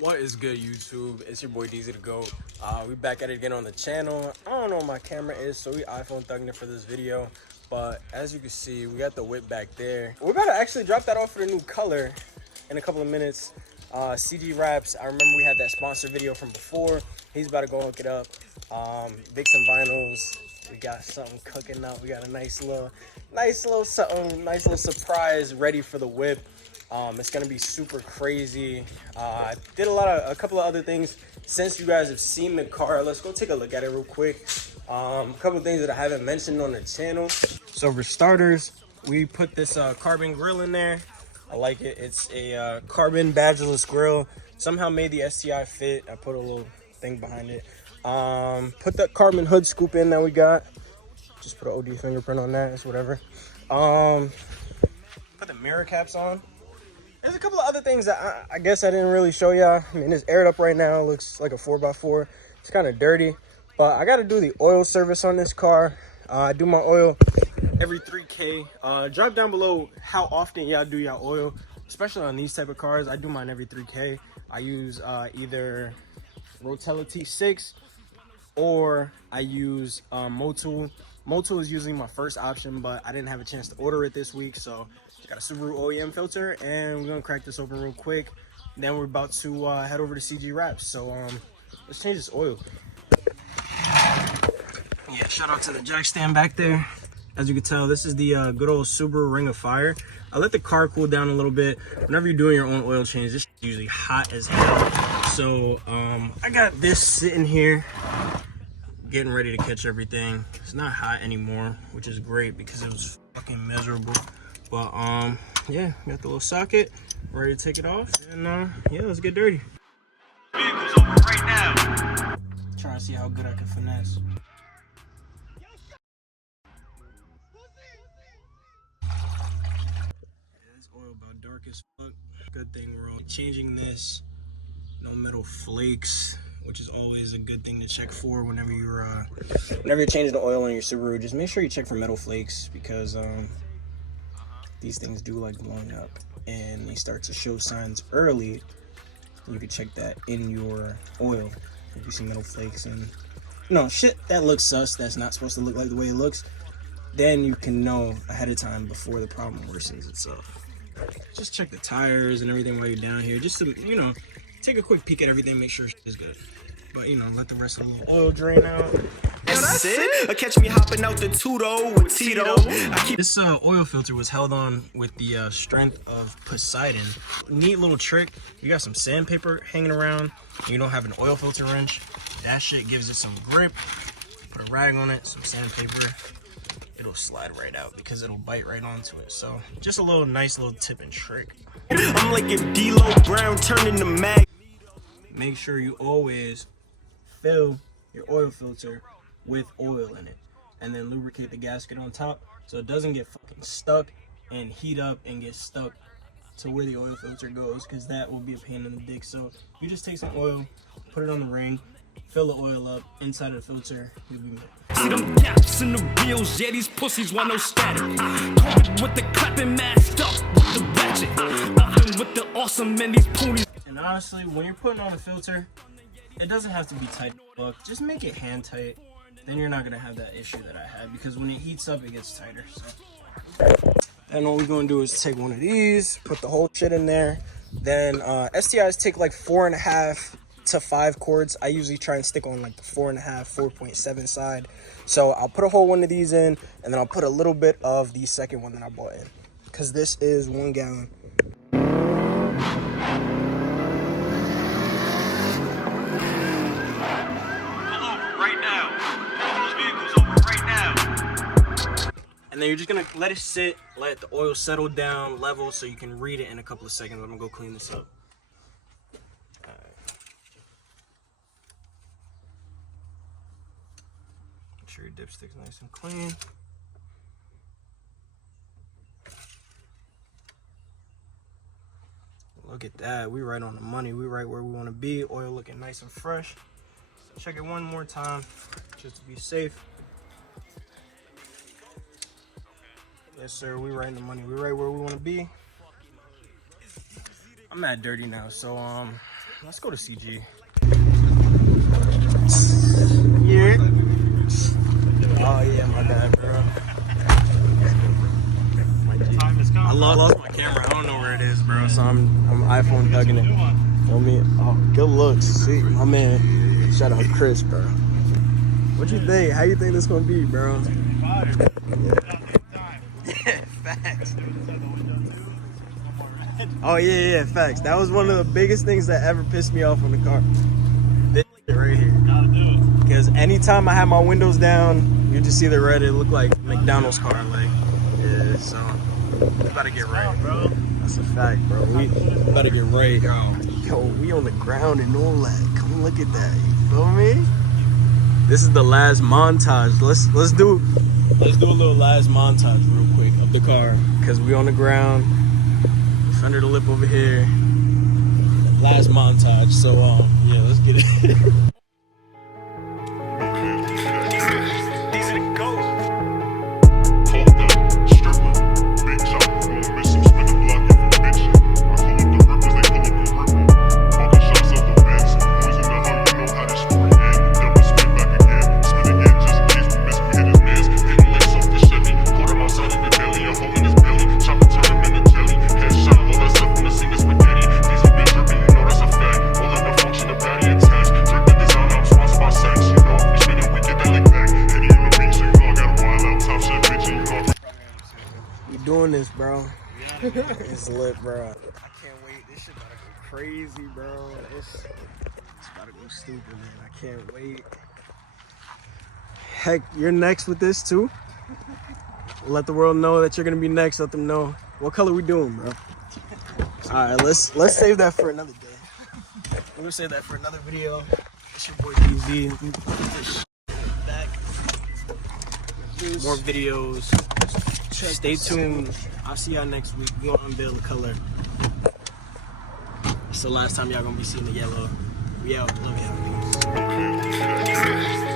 What is good, YouTube? It's your boy DZ the GOAT. We back at it again on the channel. I don't know what my camera is, so we iPhone thugging it for this video. But as you can see, we got the whip back there. We're about to actually drop that off for a new color in a couple of minutes. CG Wraps, I remember we had that sponsor video from before. He's about to go hook it up. Big some vinyls. We got something cooking up. We got a nice little something, nice little surprise ready for the whip. It's gonna be super crazy. I did a couple of other things since you guys have seen the car. Let's go take a look at it real quick. A couple of things that I haven't mentioned on the channel. So for starters, we put this carbon grill in there. I like it. It's a carbon badgeless grill. Somehow made the STI fit. I put a little thing behind it. Put that carbon hood scoop in that we got. Just put an OD fingerprint on that. It's whatever. Put the mirror caps on. There's a couple of other things that I guess I didn't really show y'all. I mean, it's aired up right now. It looks like a 4x4. It's kind of dirty, but I got to do the oil service on this car. I do my oil every 3K. Drop down below how often y'all do y'all oil, especially on these type of cars. I do mine every 3K. I use either Rotella T6 or I use Motul. Motul is usually my first option, but I didn't have a chance to order it this week, so got a Subaru OEM filter, and we're gonna crack this open real quick. Then we're about to head over to CG Wraps. So let's change this oil. Yeah, shout out to the jack stand back there. As you can tell, this is the good old Subaru Ring of Fire. I let the car cool down a little bit. Whenever you're doing your own oil change, this is usually hot as hell. So I got this sitting here, getting ready to catch everything. It's not hot anymore, which is great because it was fucking miserable. But yeah, got the little socket, ready to take it off, and yeah, let's get dirty. Vehicle's over right now. Trying to see how good I can finesse. Yeah, this oil about dark as fuck. Good thing we're all changing this. No metal flakes, which is always a good thing to check for whenever you're changing the oil on your Subaru. Just make sure you check for metal flakes because these things do like blowing up, and they start to show signs early. You can check that in your oil. If you see metal flakes and shit that looks sus, that's not supposed to look like the way it looks, then you can know ahead of time before the problem worsens itself. Just check the tires and everything while you're down here, just to take a quick peek at everything, make sure it's good. But let the rest of the little oil drain out. That's it. Catch me hopping out the Tudo with Tito. This oil filter was held on with the strength of Poseidon. Neat little trick. You got some sandpaper hanging around, and you don't have an oil filter wrench. That shit gives it some grip. Put a rag on it, some sandpaper. It'll slide right out because it'll bite right onto it. So just a nice little tip and trick. I'm like if D-Lo Brown turned into mag. Make sure you always fill your oil filter with oil in it, and then lubricate the gasket on top so it doesn't get fucking stuck and heat up and get stuck to where the oil filter goes, because that will be a pain in the dick. So you just take some oil, put it on the ring, fill the oil up inside of the filter, you'll be mad. See them gaps in the wheels, yeah, these pussies want no static. COVID with the clapping masked up with the ratchet. Nothing with the awesome and these ponies. And honestly, when you're putting on a filter, it doesn't have to be tight. Just make it hand tight. Then you're not gonna have that issue that I had, because when it heats up, it gets tighter. So. And all we're gonna do is take one of these, put the whole shit in there. Then STIs take like 4.5 to 5 cords. I usually try and stick on like the 4.5, 4.7 side. So I'll put a whole one of these in, and then I'll put a little bit of the second one that I bought in, because this is 1 gallon. And then you're just gonna let it sit, let the oil settle down, level, so you can read it in a couple of seconds. I'm gonna go clean this up. Alright. Make sure your dipstick's nice and clean. Look at that, we right on the money. We right where we wanna be. Oil looking nice and fresh. Check it one more time, just to be safe. Yes, sir, we right in the money. We right where we want to be. I'm mad dirty now, so Let's go to CG. Yeah. Oh yeah, my bad, bro. I lost my camera. I don't know where it is, bro. So I'm iPhone thugging it. Feel me? Oh, good looks. See, my man. Shout out Chris, bro. What you think? How you think this gonna be, bro? Yeah, facts. Oh yeah, facts. That was one of the biggest things that ever pissed me off on the car. This right here. Because anytime I have my windows down, you just see the red. It look like McDonald's car, like. Yeah, so we about to get right, bro. That's a fact, bro. We about to get right, yo. We on the ground and all that. Come look at that. You feel me? This is the last montage. Let's do a little last montage real quick of the car, cause we on the ground. Under the lip over here. Last montage. So yeah, let's get it. Doing this, bro. It's lit, bro. I can't wait. This shit about to go crazy, bro. It's about to go stupid, man. I can't wait. Heck, you're next with this too. Let the world know that you're gonna be next. Let them know what color we doing, bro. All right, let's save that for another day. We're gonna save that for another video. It's your boy DZ. Back. More videos. Stay tuned. I'll see y'all next week. We're gonna unveil the color. It's the last time y'all gonna be seeing the yellow. We out. Love y'all.